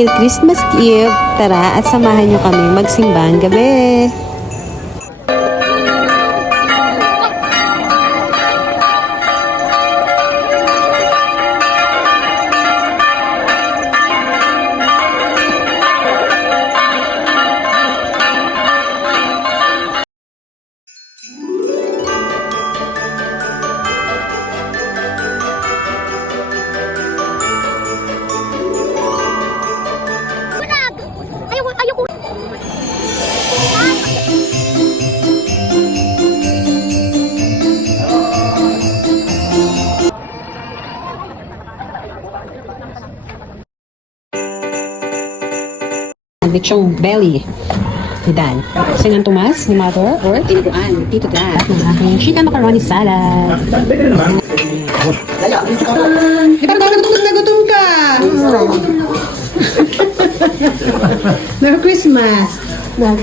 dahil Christmas Eve, tara at samahan nyo kami magsimbang gabi. Lechong belly ni Dan. Sinang Tomas ni Mother or Tinuguan, Tito Dan. Ng aking chicken macaroni salad. Ito na gutom ka! Merry Christmas!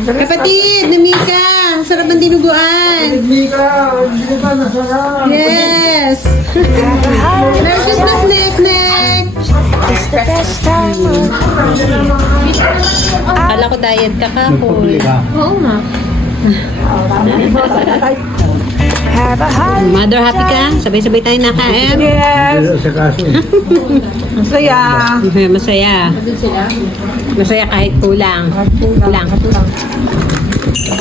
Kapatid, na Mika! Sarap ng dinuguan! Mika, hindi ba nasarap? Yes! Merry Christmas, Nek! It's the best time of Kala ko diet ka kapoy. Oo nga. Have a holiday. Mother, happy ka? Sabay-sabay tayo nakain. Yes. Sa kaso. Masaya. Masaya. Masaya kahit kulang. Kulang.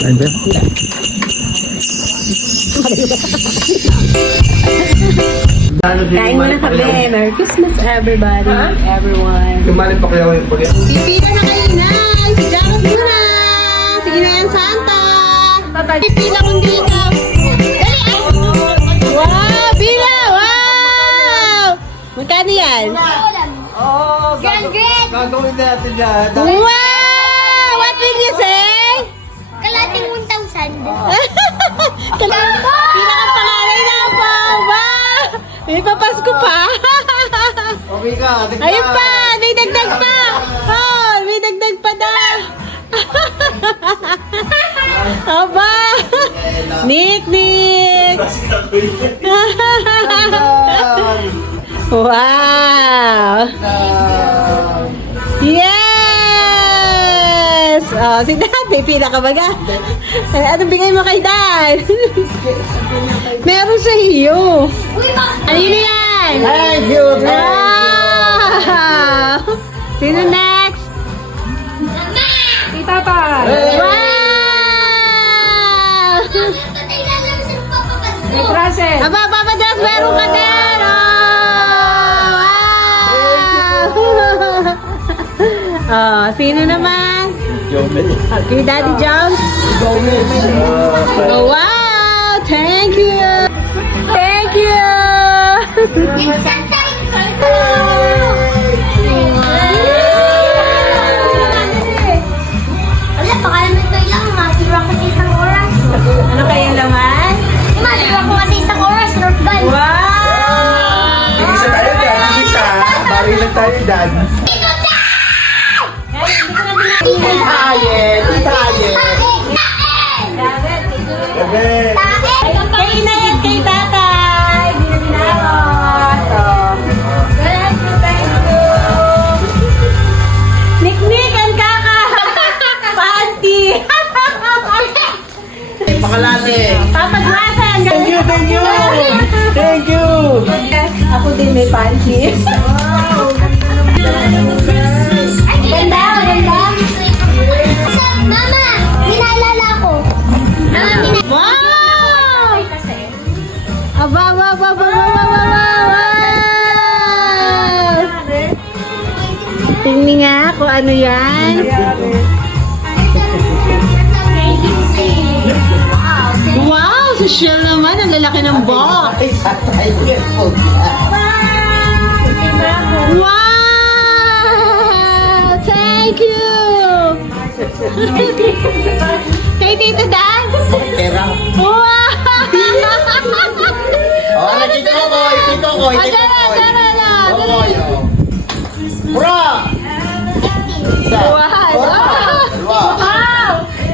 Ayun. Kain muna kami. Merry Christmas, everybody. Everyone. Tumalip pa kaya yung pagyan. Pipila na kayo, Nay! Si Jacob muna! Sige na yan, Santa! Pipila kong dito! Dali! Wow! Pila! Wow! Magkano yan? Gagawin natin yan. Wow! What will you say? Kalating 1,000. Pila kang pangalay na po! Wow! May papasko pa! Okay ka, Ayun pa! May dagdag pa! Oh! May dagdag pa daw! Aba! Nick! Wow! Yes! Oh, si Dad, pila ka baga? Anong bigay mo kay Dad? Meron sa iyo. Ano yan? Thank you, Wow! Sino next? Tita pa. Wow! May Russell. Aba, Papa Dad, meron ka din! Oh, wow! Oh, sino naman? Kay Daddy Jones? Oh, wow! Thank you! Thank you! Wala, baka naman ito lang. Masiwa ko sa isang oras. Ano kaya laman? Masiwa ko sa isang oras. North Gun. Wow! Isa tayo dyan, isa. Barilan tayo dyan. Tayen. Okay. Kay Inay, kay Tatay! Ginabinawat! Thank you. Nick, ang kaka! Panty! Pakalate. Papa Grasan! Thank you. Thank you. Ako din may panty. Ganda. Mama, minaalala ko. Wow! Kasi. Aba, wow! Tingnan nga kung ano yan. Wow! Social naman. Ang lalaki ng box. Wow! Thank you! Kay Tito Dan? Pera. Wow! Oh, nakita ko. Bra! Isa. Wow! Dalawa.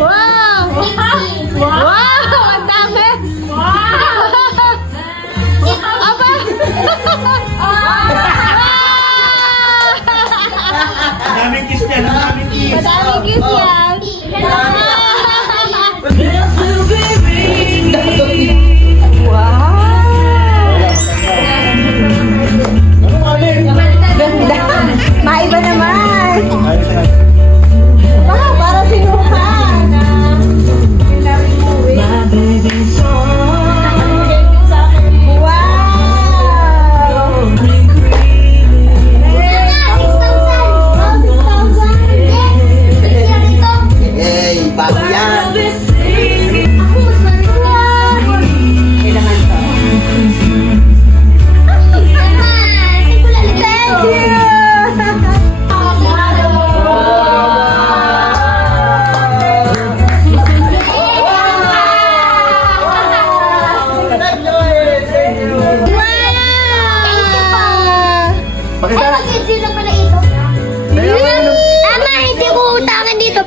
Wow! Wow! Ang dami! Aba! Daming kiss Ay, mag-zero pala ito. Ama, hindi ko utangan dito.